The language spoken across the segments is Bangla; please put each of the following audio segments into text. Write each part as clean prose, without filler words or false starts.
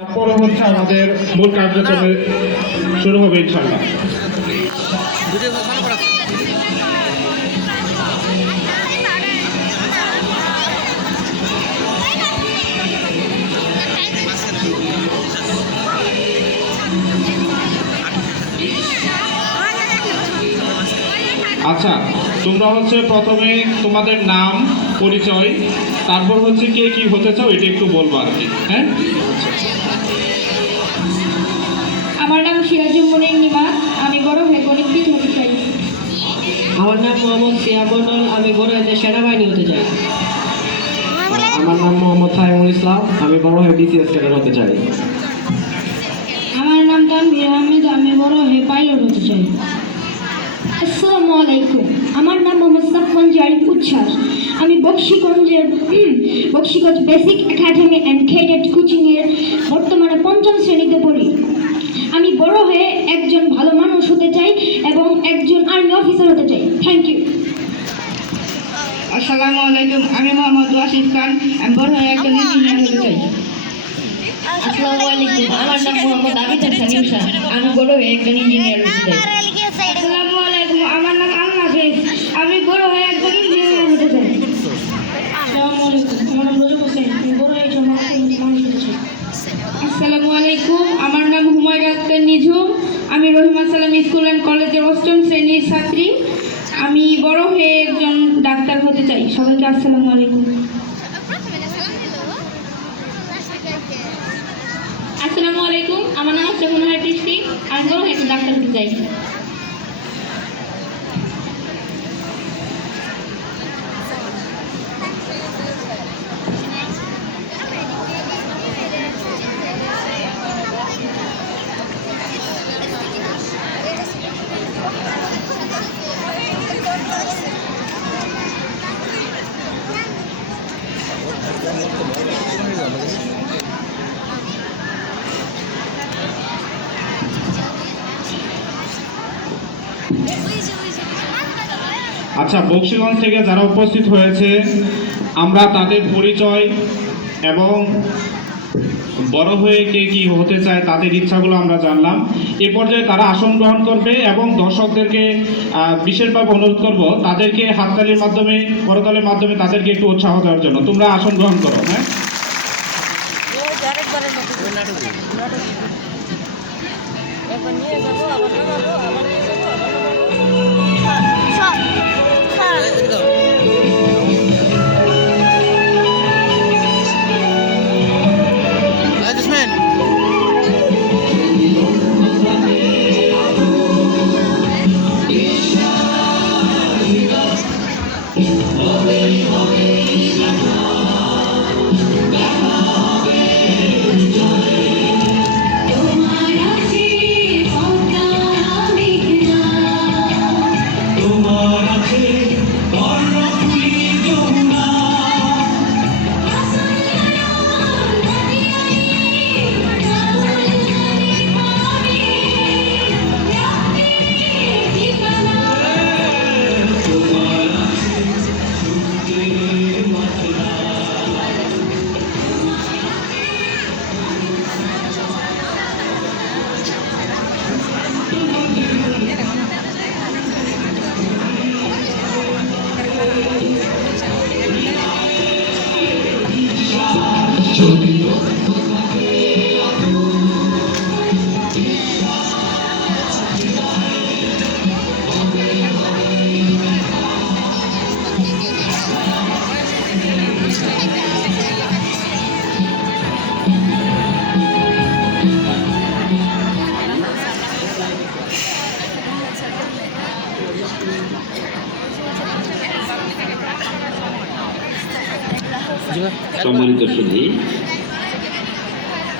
তারপরে হচ্ছে আমাদের মূল কার্যক্রম শুরু হবে ইনশাআল্লাহ। আচ্ছা, তোমরা হচ্ছে প্রথমে তোমাদের নাম পরিচয়, তারপর হচ্ছে কে কি হতে চাও এটা একটু বলবো আর কি। হ্যাঁ, আমার নাম সিরাজুল মনির নিমা, আমি বড় হয়ে গণিতবিদ হতে চাই। আমার নাম মোহাম্মদ সিয়াবনুল, আমি বড় হয়ে সেনাবাহিনী হতে চাই। আমার নাম মোহাম্মদ ফাহিমুল ইসলাম, আমি বড় হয়ে বিসিএস ক্যাডার হতে চাই। আমার নাম তানভীর আহমেদ, আমি বড় হয়ে পাইলট হতে চাই। আসসালামু আলাইকুম, আমার নাম মোহাম্মদ সাফওয়ান জারিফ উচ্ছ্বাস, আমি Bakshiganj basic academy and cadet কোচিংয়ের বর্তমানে ৫ম শ্রেণীতে পড়ি। আমি বড় হয়ে একজন ভালো মানুষ হতে চাই এবং একজন আর্মি অফিসার হতে চাই। Thank you. আসসালামু আলাইকুম, আমি মোহাম্মদ ওয়াসিফ খান, আমি বড় হয়ে একজন ইঞ্জিনিয়ার হতে চাই। আসসালামু আলাইকুম, আমার নাম মোহাম্মদ আবিদ হাসান ইউসা, আমি বড় হয়ে একজন ইঞ্জিনিয়ার হতে চাই। আসসালামু আলাইকুম, আমার নাম আল হাফেজ, আমি বড় হয়ে একজন ইঞ্জিনিয়ার হতে চাই। আসসালামু আলাইকুম, আমার নাম রজব হোসেন, আমি বড় হয়ে একজন মানুষ হতে চাই। আসসালামু আলাইকুম, আমার নাম হুমায়রা আক্তার নিঝুম, আমি রহিমা সালাম স্কুল অ্যান্ড কলেজের ৮ম শ্রেণীর ছাত্রী, আমি বড় হয়ে একজন ডাক্তার হতে চাই। সবাইকে আসসালামু আলাইকুম। আসসালামু আলাইকুম, আমার নাম হচ্ছে মুনহার দৃষ্টি, আমি বড় হয়ে একজন ডাক্তার হতে চাই। আচ্ছা, বক্সিগঞ্জ থেকে যারা উপস্থিত হয়েছে আমরা তাদের পরিচয় এবং বড় হয়ে কে কি হতে চায় তাদের ইচ্ছাগুলো আমরা জানলাম। এ পর্যায়ে তারা আসন গ্রহণ করবে এবং দর্শকদেরকে বিশেষভাবে অনুরোধ করব তাদেরকে হাততালির মাধ্যমে, করতালির মাধ্যমে তাদেরকে একটু উৎসাহ দেওয়ার জন্য। তোমরা আসন গ্রহণ করো। হ্যাঁ, সম্মানিত সুধী,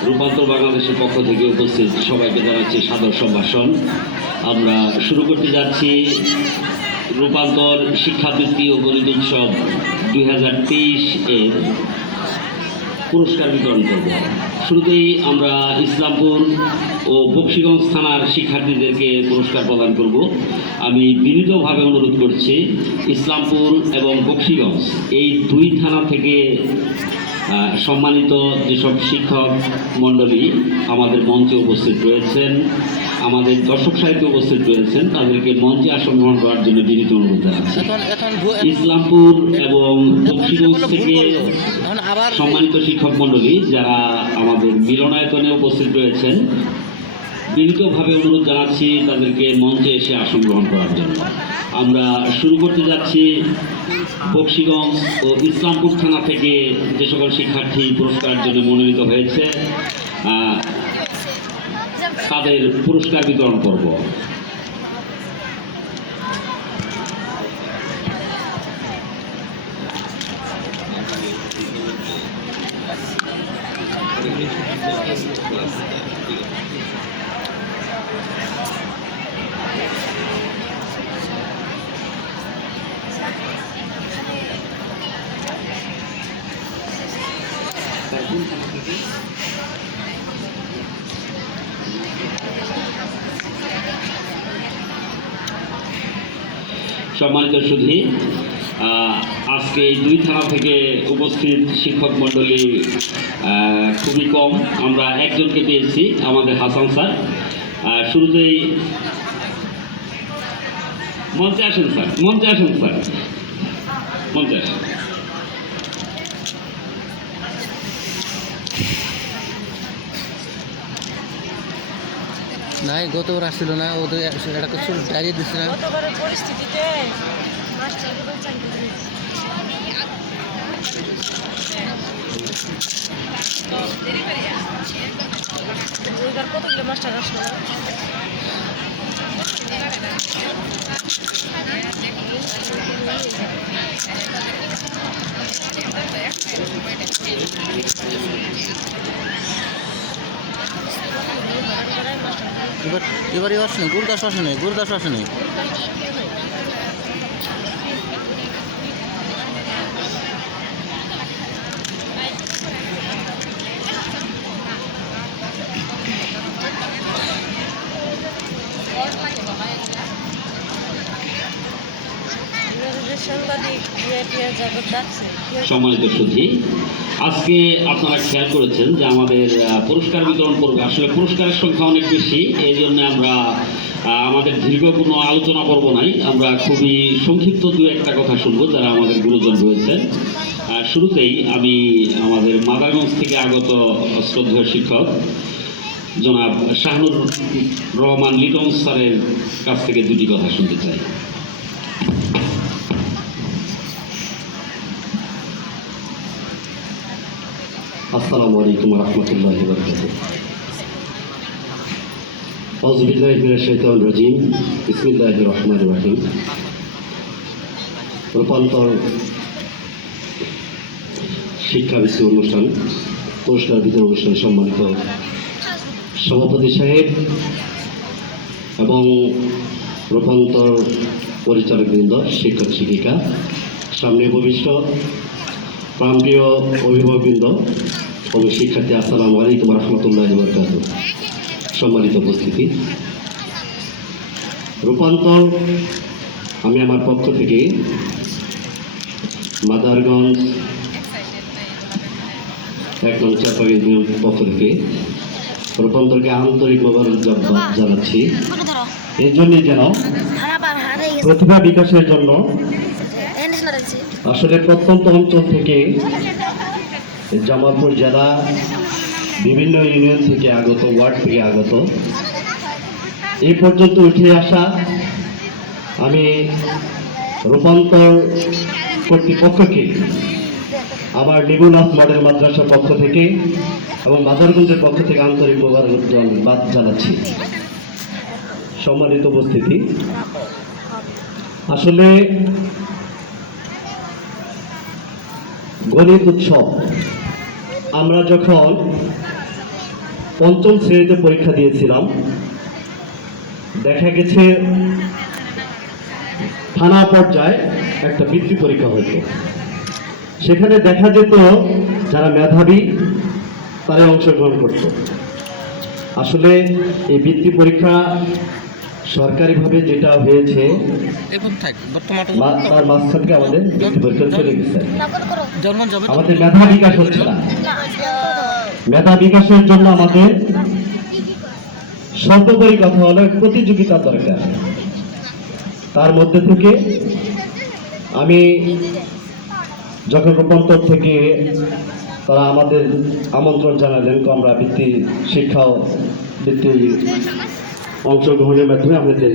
রূপান্তর বাংলাদেশের পক্ষ থেকে উপস্থিত সবাইকে জানাচ্ছি সাদর সম্ভাষণ। আমরা শুরু করতে যাচ্ছি রূপান্তর শিক্ষাবৃত্তি ও গণিত উৎসব 2023 এর পুরস্কার বিতরণ করব। শুরুতেই আমরা ইসলামপুর ও বক্সিগঞ্জ থানার শিক্ষার্থীদেরকে পুরস্কার প্রদান করব। আমি বিনীতভাবে অনুরোধ করছি ইসলামপুর এবং বক্সিগঞ্জ এই দুই থানা থেকে সম্মানিত যেসব শিক্ষক মণ্ডলী আমাদের মঞ্চে উপস্থিত রয়েছেন, আমাদের দর্শক সাহিত্যে উপস্থিত রয়েছেন, তাদেরকে মঞ্চে আসন গ্রহণ করার জন্য বিনীত অনুরোধ জানাচ্ছি। ইসলামপুর এবং বক্সিগঞ্জ থেকে সম্মানিত শিক্ষক মণ্ডলী যারা আমাদের মিলনায়তনে উপস্থিত রয়েছেন, বিনীতভাবে অনুরোধ জানাচ্ছি তাদেরকে মঞ্চে এসে আসন গ্রহণ করার জন্য। আমরা শুরু করতে যাচ্ছি বক্সিগঞ্জ ও ইসলামপুর থানা থেকে যে সকল শিক্ষার্থী পুরস্কারের জন্য মনোনীত হয়েছে তাদের পুরস্কার বিতরণ করব। সম্মানিত সুধী, আজকে এই দুই থানা থেকে উপস্থিত শিক্ষক মণ্ডলী খুবই কম, আমরা একজনকে পেয়েছি, আমাদের হাসান স্যার। শুরুতেই মঞ্চে আসেন স্যার, মঞ্চে আসেন স্যার, মঞ্চে আসেন। নাই গতবার আসছিল না, ওদের একটা কিছু ডাইরিয়ে দিচ্ছে না। পরিস্থিতিতে কতগুলো মাস্টার আসলো এবার আসেনি, গুরুদাস আসেনি, গুরুদাস আসেনি। সম্মানিত সুধী, আজকে আপনারা খেয়াল করেছেন যে আমাদের পুরস্কার বিতরণ করবে, আসলে পুরস্কারের সংখ্যা অনেক বেশি, এই জন্য আমরা আমাদের দীর্ঘ কোনো আলোচনা পর্ব নাই, আমরা খুবই সংক্ষিপ্ত দু একটা কথা শুনবো যারা আমাদের গুরুজন রয়েছেন। শুরুতেই আমি আমাদের মাদারগঞ্জ থেকে আগত শ্রদ্ধেয় শিক্ষক জনাব শাহনুর রহমান লিটন স্যারের কাছ থেকে দুটি কথা শুনতে চাই। আসসালামু আলাইকুম ওয়া রাহমাতুল্লাহি ওয়া বারাকাতুহু। আউযু বিল্লাহি মিনাশ শাইতানির রাজীম। বিসমিল্লাহির রহমানির রহিম। রূপান্তর শিক্ষাবৃত্তি অনুষ্ঠান, পুরস্কার বিতরণ অনুষ্ঠানে সম্মানিত সভাপতি সাহেব এবং রূপান্তর পরিচালকবৃন্দ, শিক্ষক শিক্ষিকা, সামনে উপবিষ্ট প্রাণপ্রিয় অভিভাবকবৃন্দ এবং শিক্ষার্থী, আসসালামু আলাইকুম ওয়া রাহমাতুল্লাহি ওয়া বারাকাতুহু। সম্মানিত উপস্থিতি, রূপান্তর আমি আমার পক্ষ থেকে মাদারগঞ্জ 1 নং চাপাই ইউনিয়নের পক্ষ থেকে রূপান্তরকে আন্তরিক মোবারকবাদ জানাচ্ছি। এই জন্যই যেন প্রতিভা বিকাশের জন্য আসলে প্রত্যন্ত অঞ্চল থেকে জামালপুর জেলা বিভিন্ন ইউনিয়ন থেকে আগত, ওয়ার্ড থেকে আগত, এই পর্যন্ত উঠে আসা আমি রূপান্তর কর্তৃপক্ষকে আবার নিবুলাস মডেল মাদ্রাসার পক্ষ থেকে এবং মাদারগঞ্জের পক্ষ থেকে আন্তরিক মোবারকবাদ জানাচ্ছি। সম্মানিত উপস্থিতি, আসলে গণিত উৎসব আমরা যখন 5ম শ্রেণীতে পরীক্ষা দিয়েছিলাম, দেখা গেছে থানা পর্যায়ে একটা বৃত্তি পরীক্ষা হতো। সেখানে দেখা যেত যারা মেধাবী তারা অংশগ্রহণ করত। আসলে এই বৃত্তি পরীক্ষা সরকারিভাবে যেটা হয়েছে এরকম থাক বর্তমান তার মাঝখান থেকে আমাদের বৃত্তি পরীক্ষা চলে গেছে। জন্ম যাবে আমাদের মেধা বিকাশ হচ্ছে না। মেধা বিকাশের জন্য আমাদের সর্বোপরি কথা হলো প্রতিযোগিতা দরকার। তার মধ্যে থেকে আমি যখন রূপান্তর থেকে তারা আমাদের আমন্ত্রণ জানালেন, আমরা বৃত্তি শিক্ষা বৃত্তি অংশগ্রহণের মাধ্যমে আমাদের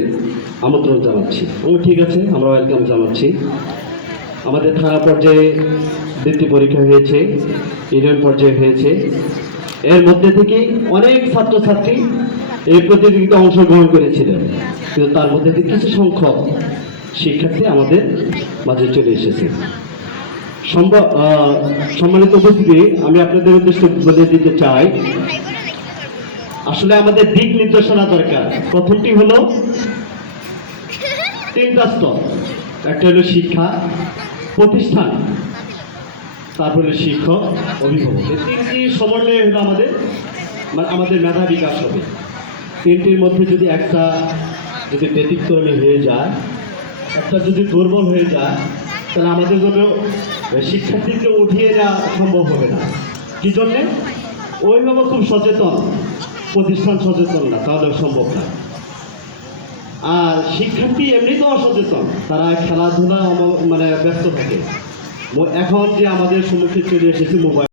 আমন্ত্রণ জানাচ্ছি। ঠিক আছে, আমরা ওয়েলকাম জানাচ্ছি। আমাদের থানা পর্যায়ে বৃত্তি পরীক্ষা হয়েছে, ইউনিয়ন পর্যায়ে হয়েছে। এর মধ্যে থেকে অনেক ছাত্রছাত্রী এই প্রতিযোগিতায় অংশগ্রহণ করেছিলেন, কিন্তু তার মধ্যে থেকে কিছু সংখ্যক শিক্ষার্থী আমাদের মাঝে চলে এসেছে। সম্মানিত উপস্থিতি, আমি আপনাদের উদ্দেশ্যে বলে দিতে চাই, আসলে আমাদের দিক নির্দেশনা দরকার। প্রথমটি হলো 3টা স্তর। একটা হলো শিক্ষা প্রতিষ্ঠান, তারপরে শিক্ষক, অভিভাবক। এই 3টি সমন্বয়ে হলো আমাদের মেধা বিকাশ হবে। 3টির মধ্যে যদি একটা ব্যতিক্রমী হয়ে যায়, একটা যদি দুর্বল হয়ে যায়, তাহলে আমাদের জন্য শিক্ষার্থীকে উঠিয়ে নেওয়া সম্ভব হবে না। কি জন্যে? অভিভাবক খুব সচেতন, প্রতিষ্ঠান সচেতন না, তাহলে সম্ভব না। আর শিক্ষার্থী এমনিতেও অসচেতন, তারা খেলাধুলা ব্যস্ত থাকে। এখন যে আমাদের সম্মুখে চলে এসেছে মোবাইল।